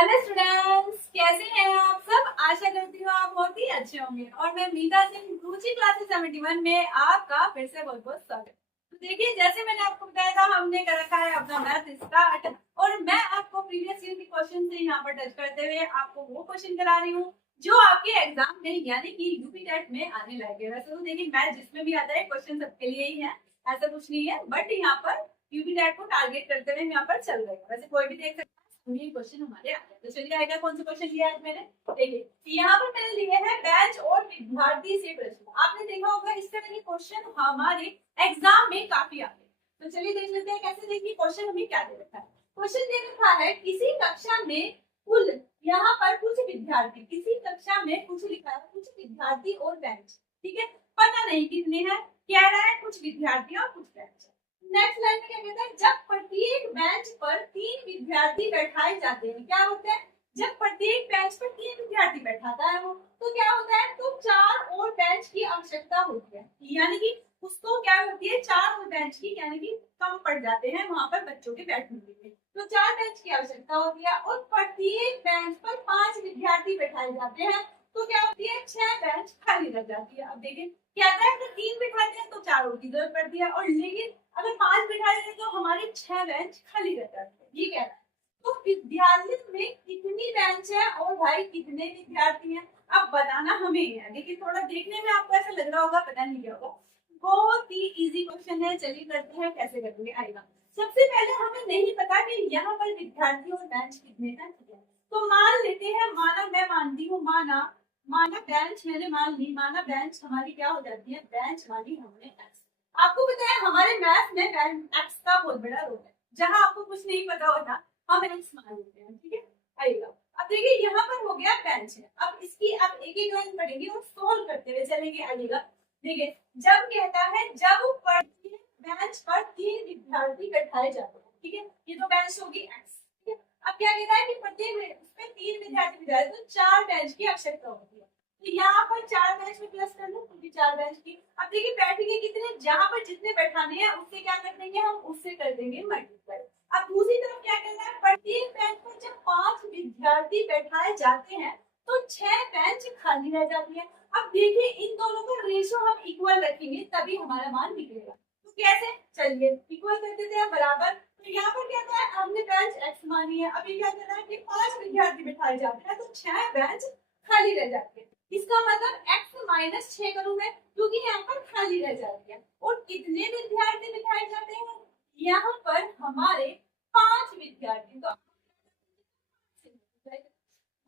Hello students, कैसे हैं आप सब। आशा करती हूँ आप बहुत ही अच्छे होंगे और मैं मीता सिंह दूसरी क्लास 71 में आपका फिर से बहुत बहुत स्वागत। तो देखिए, जैसे मैंने आपको बताया था, हमने कर रखा है अपना मैथ स्टार्ट और मैं आपको प्रीवियस ईयर के क्वेश्चन से यहाँ पर टच करते हुए आपको वो क्वेश्चन करा रही हूँ जो आपके एग्जाम में यानी कि यूपी टेट में आने लगे। वैसे तो देखिए, मैथ जिसमें भी आता है क्वेश्चन सबके लिए ही है, ऐसा कुछ नहीं है, बट यहाँ पर यूपी टेट को टारगेट करते हुए यहाँ पर चल रहे हैं। वैसे कोई भी देख सकता है ये क्वेश्चन हमारे आ गए। तो चलिए आएगा, कौन सा क्वेश्चन लिया है मैंने, देखिए यहाँ पर मैंने लिए हैं बेंच और विद्यार्थी से प्रश्न। आपने देखा होगा इस तरह के क्वेश्चन हमारे एग्जाम में काफी आते हैं। तो चलिए देख लेते हैं कैसे। देखिए क्वेश्चन हमें क्या दे रखा है। क्वेश्चन दे रखा है किसी कक्षा में कुल, यहाँ पर कुछ विद्यार्थी, किसी कक्षा में कुछ लिखा है, कुछ विद्यार्थी और बेंच, ठीक है, पता नहीं कितने हैं, कह रहा है कुछ विद्यार्थी और कुछ बेंच। नेक्स्ट लाइन में क्या कहता है, जब प्रत्येक बेंच पर 3 विद्यार्थी बैठाए जाते हैं, क्या होता है, जब प्रत्येक बेंच पर 3 विद्यार्थी बैठाता है वो, तो क्या होता है, तो 4 और बेंच की आवश्यकता होती है। यानी कि उसको क्या होती है, 4 और बेंच की, यानी कि कम पड़ जाते हैं वहां पर बच्चों के बैठने के लिए, तो 4 बेंच की आवश्यकता होती है। और प्रत्येक बेंच पर 5 विद्यार्थी बैठाए जाते हैं, तो क्या होती है, 6 बेंच खाली रह जाती है। अब देखिए कहता है अगर 3 बिठाते हैं तो 4 की जरूरत पड़ती है, और लेकिन अगर 5 बिठा देते तो हमारे 6 बेंच खाली रह जाते हैं, ये कह रहा है। तो विद्यालय में कितनी बेंच है और भाई कितने विद्यार्थी हैं, अब बताना हमें है। लेकिन थोड़ा देखने में आपको ऐसा लग रहा होगा, पता नहीं क्या होगा, बहुत ही इजी क्वेश्चन है। चलिए करते हैं, कैसे करेंगे आएगा। सबसे पहले हमें नहीं पता कि यहाँ पर विद्यार्थी और बेंच कितने हैं, ठीक है, तो मान लेते हैं, माना मैं मानती हूँ, माना बेंच मैंने मान ली, माना बेंच हमारी क्या हो जाती है, बेंच मानी हमने एक्स। आपको पता है हमारे मैथ में एक्स का बहुत बड़ा रोल है, जहां आपको कुछ नहीं पता होता हम एक्स मान लेते हैं, ठीक है, आइएगा। अब देखिए यहाँ पर हो गया बेंच है, अब इसकी आप एक एक लाइन पढ़ेंगे और सोल्व करते हुए चलेंगे, आइएगा। देखिए जब कहता है, जब प्रत्येक बेंच पर 3 विद्यार्थी बैठाए जाते हैं, ठीक है, ये तो बेंच होगी एक्स, ठीक है। अब क्या कहता है कि प्रत्येक उसमें 3 विद्यार्थी बैठाए, तो 4 बेंच की आवश्यकता होती है। तो यहाँ पर 4 बेंच में प्लस कर लो, क्योंकि 4 बेंच की। अब देखिए बैठेंगे कितने, जहां पर जितने बैठाने हैं उससे क्या कर देंगे हम, उससे कर देंगे मल्टीप्लाई। अब दूसरी तरफ क्या करना है, प्रत्येक बेंच पर जब 5 विद्यार्थी बैठाए जाते हैं तो 6 बेंच खाली रह जाती है। अब देखिए इन दोनों का रेशो हम इक्वल रखेंगे तभी हमारा मान निकलेगा। तो कैसे, चलिए इक्वल कर देते हैं, बराबर। तो यहाँ पर क्या है, हमने बेंच एक्स मानी है, अभी क्या करना है कि 5 विद्यार्थी बैठाए जाते हैं तो 6 बेंच खाली रह जाती है। इसका मतलब x माइनस 6 करूं मैं, क्योंकि यहाँ पर खाली रह जाती है। और कितने विद्यार्थी बिठाए जाते हैं, यहाँ पर हमारे 5 विद्यार्थी। तो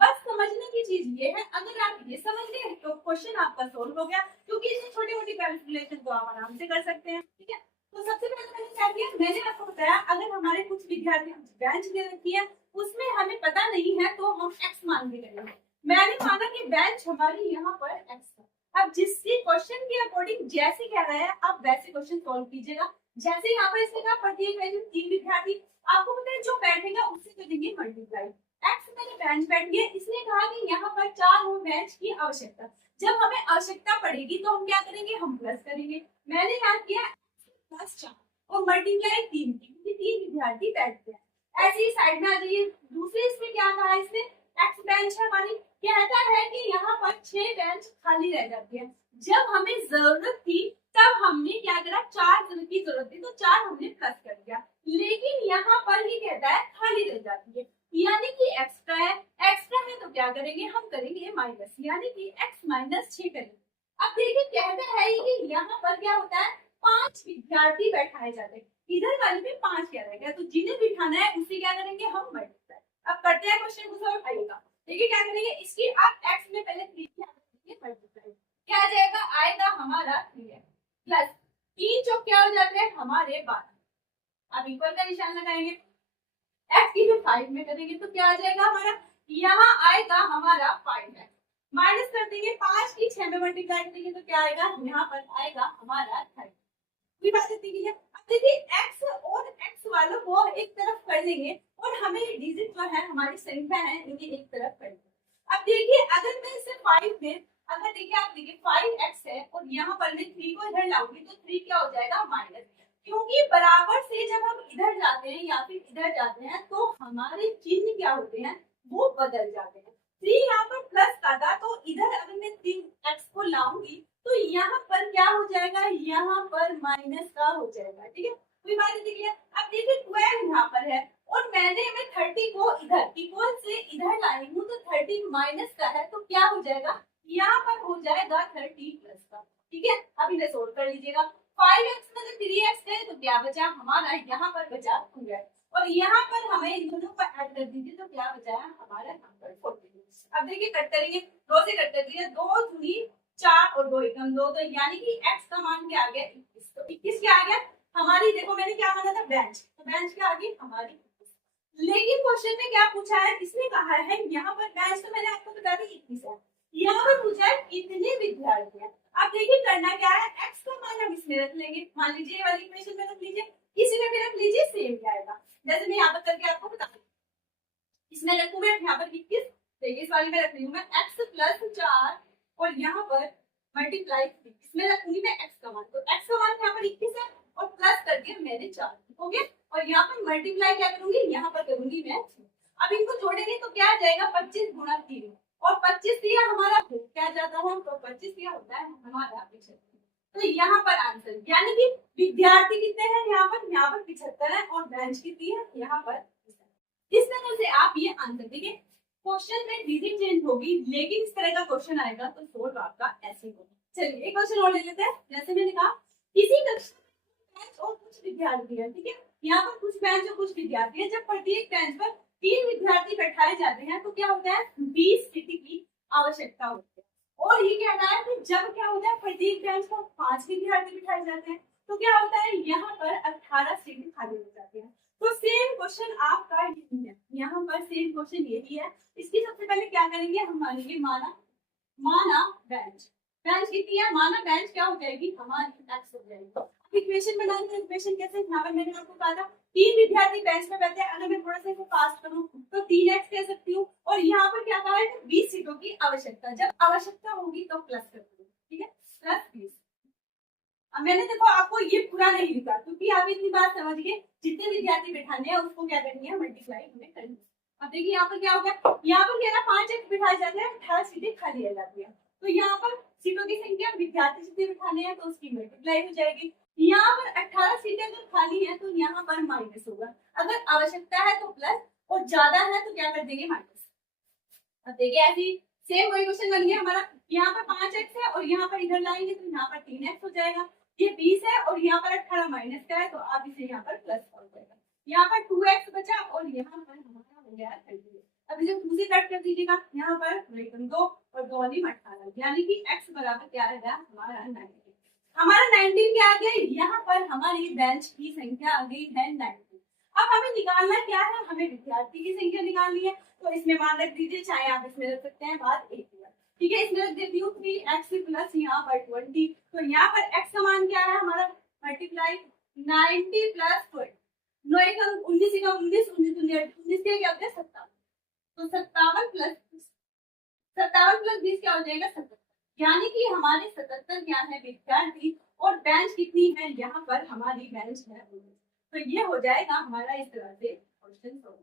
बस समझने की चीज ये है, अगर आप ये समझ गए तो क्वेश्चन आपका सोल्व हो गया, क्योंकि इसमें छोटी मोटी कैलकुलेशन को आप आराम से कर सकते हैं, ठीक है। तो सबसे पहले मैंने क्या किया, मैंने आपको बताया अगर हमारे कुछ विद्यार्थी बेंच दे रखी है, उसमें हमें पता नहीं है तो हम x मान के करेंगे। मैंने माना कि बेंच हमारी यहाँ पर x है। अब जिसकी क्वेश्चन के अकॉर्डिंग जैसे कह रहा है आप वैसे क्वेश्चन सॉल्व कीजिएगा। जैसे यहाँ पर इसने कहा प्रत्येक बेंच में 3 विद्यार्थी, आपको पता है जो बैठेगा उससे कर देंगे मल्टीप्लाई। x मैंने बेंच बैठ गया, इसने कहा कि यहाँ पर 4 और बेंच की आवश्यकता। जब हमें आवश्यकता पड़ेगी तो हम क्या करेंगे, हम प्लस करेंगे। मैंने यहाँ किया प्लस 4 और मल्टीप्लाई 3 की, क्योंकि 3 विद्यार्थी बैठते हैं। ऐसे ही साइड में आ जाइए, दूसरे इसमें क्या कहा है इसने, एक्स बेंच है हमारी, कहता है कि यहाँ पर 6 बेंच खाली रह जाती है। जब हमें जरूरत थी तब हमने क्या करा, 4 की जरूरत थी तो 4 हमने प्लस कर दिया, लेकिन यहाँ पर ही कहता है खाली रह जाती है, यानी कि एक्स्ट्रा है। एक्स्ट्रा है तो क्या करेंगे, हम करेंगे माइनस, यानी कि x माइनस 6 करेंगे। अब देखिए कहता है कि यहाँ पर क्या होता है, 5 विद्यार्थी बैठाए जाते हैं, इधर वाले में 5 क्या रहेगा, तो जिन्हें बिठाना है उसे क्या करेंगे हम मल्टीप्लाई। अब करते हैं क्वेश्चन को सॉल्व, आइएगा। देखिए क्या करेंगे, इसकी आप x में पहले 3 मल्टीप्लाई, क्या आ जाएगा, आएगा हमारा 3x प्लस 3 चौक क्या हो जाते हैं हमारे 12। अब इक्वल का निशान लगाएंगे, x की जो 5 में करेंगे तो क्या आ जाएगा हमारा, यहाँ आएगा हमारा 5x, माइनस कर देंगे 5 की 6 में मल्टीप्लाई करेंगे तो क्या आएगा, यहाँ पर आएगा हमारा 30। बात है। अब देखिए x और x वालों को एक तरफ कर देंगे और हमें डिजिट जो है हमारी संख्या है इन्हें एक तरफ कर देंगे। अब देखिए अगर मैं इसे 5 में, अगर देखिए आप देखिए 5x है और यहाँ पर मैं 3 को इधर लाऊंगी तो 3 क्या हो जाएगा माइनस, क्योंकि बराबर से जब हम इधर जाते हैं या फिर इधर जाते हैं तो हमारे चिन्ह क्या होते हैं वो बदल जाते हैं। 3 यहाँ पर प्लस का था, तो इधर अगर मैं 3x को लाऊंगी तो यहाँ पर क्या हो जाएगा, यहाँ पर माइनस का हो जाएगा। ठीक है, कोई बात नहीं क्लियर। अब देखिए 12 यहाँ पर है और मैं 30 को इधर इक्वल से इधर लाई हूँ, तो 30 माइनस का है, तो क्या हो जाएगा, यहाँ पर हो जाएगा 30 प्लस का। ठीक है, अब इन्हें सोल्व कर लीजिएगा। 5x में 3x है तो क्या बचा हमारा, यहाँ पर बचा 2x, और यहाँ पर हमें इन दोनों को ऐड कर दीजिए तो क्या बचा हमारा यहाँ पर 14। अब देखिए कट करेंगे, 2 से कट कर दीजिए, 2 दूनी 4 और 2 एकम 2, तो यानी कि x का मान क्या आ गया 21। तो 21 क्या आ गया हमारी, देखो मैंने क्या माना था बेंच, तो बेंच क्या आ गई हमारी। लेकिन क्वेश्चन में क्या पूछा है, इसने कहा है यहाँ पर बेंच, तो मैंने आपको बता दी 21 है, यहाँ पर पूछा है कितने विद्यार्थी हैं। अब देखिए करना क्या है, x का मान हम इसमें रख लेंगे, मान लीजिए ये वाली इक्वेशन में रख लीजिए, इसी में भी रख लीजिए, सेम क्या आएगा। जैसे मैं यहाँ पर करके आपको बता दूं, इसमें रखूं मैं यहाँ पर 21, देखिए इस वाली में रख रही हूँ मैं x प्लस 4 और यहाँ पर मल्टीप्लाई, इसमें रखूंगी मैं x का मान, तो x का मान यहाँ पर 21 है और प्लस कर दिया मैंने 4, ओके, और यहाँ पर मल्टीप्लाई क्या करूंगी, यहाँ पर करूंगी मैं। अब इनको जोड़ेंगे तो क्या आ जाएगा 25 गुणा 3, और 25 दिया हमारा क्या जाता है, तो 25 दिया होता है हमारा 75। तो यहाँ पर आंसर यानी कि विद्यार्थी कितने हैं यहाँ पर 75 है, और बेंच कितनी है यहाँ पर। इस तरह से आप ये आंसर देखिए, क्वेश्चन में डिजिट चेंज होगी लेकिन इस तरह का क्वेश्चन आएगा तो सोल्व आपका ऐसे होगा। चलिए एक क्वेश्चन और ले लेते हैं। जैसे मैंने कहा किसी कक्षा में बेंच और कुछ विद्यार्थी है, ठीक है, यहाँ पर कुछ बेंच और कुछ विद्यार्थी है, जब प्रत्येक बेंच पर 3 विद्यार्थी बैठाए जाते हैं तो क्या होता है 20 सीट की आवश्यकता होती है। और ये कहना है कि जब क्या होता है प्रत्येक बेंच पर 5 विद्यार्थी बिठाए जाते हैं तो क्या होता है यहाँ पर 18 सीट खाली हो जाती है। तो सेम क्वेश्चन आपका यही है, यहाँ पर सेम क्वेश्चन यही है। इसकी सबसे पहले क्या करेंगे, हम मानेंगे माना बेंच, बेंच कितनी है, माना बेंच क्या हो जाएगी हमारी एक्स हो जाएगी। इक्वेशन बनानी है, इक्वेशन कैसे, यहाँ पर मैंने आपको कहा था 3 विद्यार्थी बेंच पर बैठे हैं, अगर मैं थोड़ा सा इसको फास्ट करूँ तो 3x कह सकती हूँ, और यहाँ पर क्या कहा है 20 सीटों की आवश्यकता, जब आवश्यकता होगी तो प्लस कर दूंगी, ठीक है, प्लस 20। अब मैंने देखो आपको ये पूरा नहीं लिखा क्योंकि आप इतनी बात समझ गए, जितने विद्यार्थी बैठाने हैं उसको क्या करनी है मल्टीप्लाई हमें करनी है। अब देखिए यहाँ पर क्या हो गया, यहाँ पर क्या ना 5x बिठाए जाते हैं, 18 सीटें खाली रह जाती है, तो यहाँ पर सीटों की संख्या विद्यार्थी जितने बिठाने हैं तो उसकी मल्टीप्लाई हो जाएगी। यहाँ पर 18 सीटें अगर खाली है तो यहाँ पर माइनस होगा, अगर आवश्यकता है तो प्लस और ज्यादा है तो क्या कर देंगे माइनस। अब देखिए ऐसी सेम वही क्वेश्चन बन गया हमारा, यहाँ पर 5x है और यहाँ पर इधर लाएंगे तो यहाँ पर 3x हो जाएगा, ये 20 है और यहाँ पर 18 माइनस का है तो आप इसे यहाँ पर प्लस हो जाएगा, यहाँ पर 2x बचा और यहाँ पर हमारा हो गया 30। अब इसे 2 से कट कर दीजिएगा, यहाँ पर 2 और 2 18, यानी कि x बराबर क्या आ गया हमारा 19। हमारा 19 क्या आ गया, यहाँ पर हमारी बेंच की संख्या आ गई है 19। अब हमें निकालना क्या है, हमें विद्यार्थी की संख्या निकालनी है, तो इसमें मान रख दीजिए, चाहे आप इसमें रख सकते हैं बात एक, ठीक है, इसमें रख देती हूँ 3x प्लस यहाँ पर 20, तो यहाँ पर x का मान क्या है हमारा मल्टीप्लाई 90 प्लस 20, 19 का 19 के क्या होता है 57, तो 57 प्लस 20 क्या हो जाएगा 77, यानी कि हमारे 77 क्या है विद्यार्थी, और बेंच कितनी है यहाँ पर हमारी बेंच है, तो ये हो जाएगा हमारा इस तरह से क्वेश्चन सोल्व।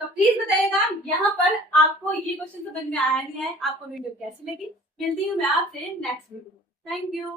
तो प्लीज बताइएगा यहाँ पर आपको ये क्वेश्चन समझ में आया नहीं है, आपको वीडियो कैसी लगी। मिलती हूँ मैं आपसे नेक्स्ट वीडियो। Thank you.